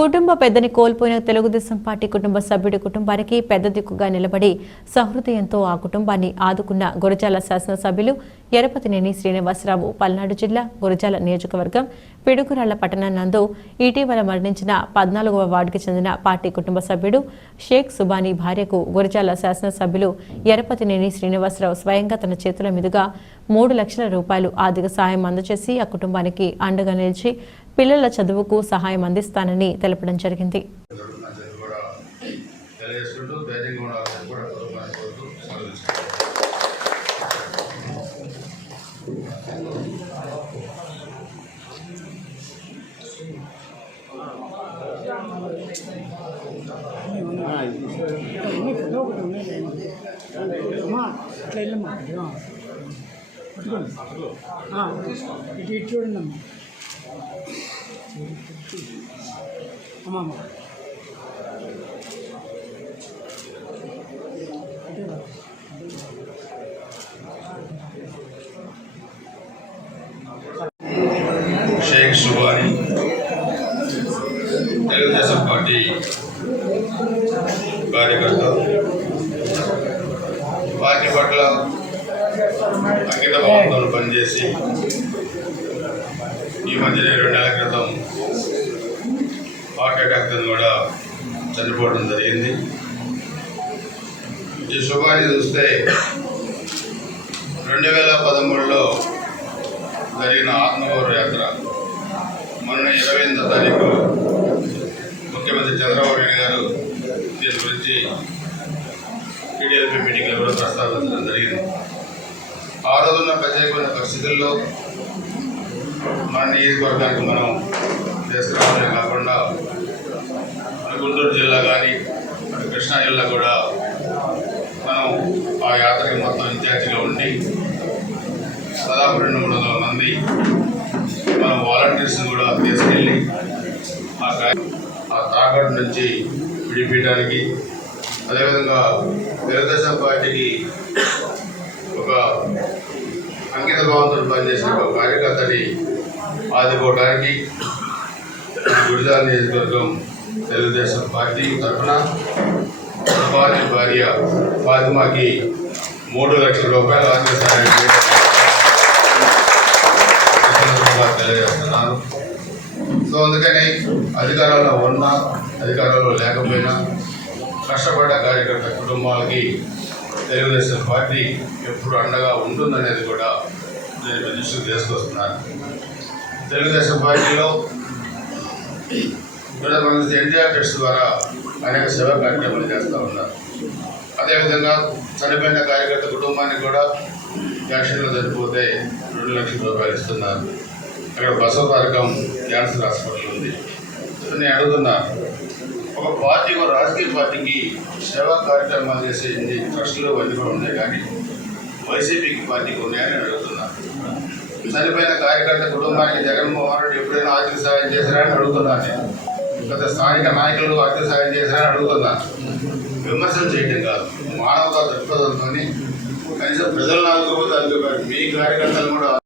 కుటుంబ పెద్దని కోల్పోయిన తెలుగుదేశం పార్టీ కుటుంబ సభ్యుడి కుటుంబానికి పెద్ద దిక్కుగా నిలబడి సహృదయంతో ఆ కుటుంబాన్ని ఆదుకున్న గురజాల శాసనసభ్యులు ఎరపతినేని శ్రీనివాసరావు పల్నాడు జిల్లా గురజాల నియోజకవర్గం పిడుగురాళ్ల పట్టణం నందు ఇటీవల మరణించిన 14వ వార్డుకి చెందిన పార్టీ కుటుంబ సభ్యుడు షేక్ సుబానీ భార్యకు గురజాల శాసనసభ్యులు ఎరపతినేని శ్రీనివాసరావు స్వయంగా తన చేతుల మీదుగా 3 లక్షల రూపాయలు ఆర్థిక సహాయం అందజేసి ఆ కుటుంబానికి అండగా నిలిచి పిల్లల చదువుకు సహాయం అందిస్తానని తెలపడం జరిగింది. చూడండి అమ్మమ్మ షేక్ సుబానీ తెలుగుదేశం పార్టీ కార్యకర్త పార్టీ పట్ల అంకిత భావంతో పనిచేసి ఈ మధ్యనే 2 నెలల క్రితం హార్ట్ అటాక్తో కూడా చనిపోవడం జరిగింది. ఈ సుబానీ చూస్తే 2013లో జరిగిన ఆత్మగౌరవ యాత్ర మొన్న 28వ తారీఖు ముఖ్యమంత్రి చంద్రబాబు నాయుడు గారు దీని గురించి టీడీఎల్పీ మీటింగ్లో కూడా ప్రస్తావించడం జరిగింది. ఆ రోజున్న ప్రత్యేకమైన పరిస్థితుల్లో మన నియోజకవర్గానికి మనం తీసుకురావడమే కాకుండా మన గుంటూరు జిల్లా కానీ మన కృష్ణా జిల్లా కూడా మనం ఆ యాత్రకి మొత్తం ఇన్ఛార్జిగా ఉండి దాదాపు 200-300 మంది మనం వాలంటీర్స్ని కూడా తీసుకెళ్ళి ఆ తాకట్టు నుంచి విడిపించడానికి, అదేవిధంగా తెలుగుదేశం పార్టీకి ఒక అంకిత భావంతో పనిచేసిన ఒక కార్యకర్తని ఆదుకోవడానికి గురజాల నియోజకవర్గం తెలుగుదేశం పార్టీ తరఫున సుబానీ భార్య ఫాతిమాకి 3 లక్షల రూపాయలు ఆర్థిక సహాయం తెలియజేస్తున్నాను. సో అందుకని అధికారంలో ఉన్నా అధికారంలో లేకపోయినా కష్టపడ్డ కార్యకర్త కుటుంబాలకి తెలుగుదేశం పార్టీ ఎప్పుడు అండగా ఉంటుందనేది కూడా నేను దృష్టికి తీసుకొస్తున్నాను. తెలుగుదేశం పార్టీలో మనకి ఎన్టీఆర్ ట్రస్ట్ ద్వారా అనేక సేవా కార్యక్రమాలు చేస్తూ ఉన్నారు. అదేవిధంగా చనిపోయిన కార్యకర్త కుటుంబానికి కూడా యాక్షన్లో చనిపోతే 2 లక్షల రూపాయలు ఇస్తున్నారు. అక్కడ బసవతారకం క్యాన్సర్ హాస్పిటల్ ఉంది. నేను అడుగుతున్నాను, ఒక పార్టీ, ఒక రాజకీయ పార్టీకి సేవా కార్యక్రమాలు చేసే ఇన్ని ట్రస్టులు అన్నీ కూడా ఉన్నాయి, కానీ వైసీపీకి పార్టీకి ఉన్నాయని అడుగుతున్నాను. చనిపోయిన కార్యకర్త కుటుంబానికి జగన్మోహన్ రెడ్డి ఎప్పుడైనా ఆర్థిక సహాయం చేశారని అడుగుతున్నాను. నేను గత స్థానిక నాయకులు ఆర్థిక సహాయం చేశారని అడుగుతున్నాను. విమర్శలు చేయడం కాదు, మానవతా దృక్పథంతో కనీసం ప్రజలను ఆదుకోకపోతే మీ కార్యకర్తలు కూడా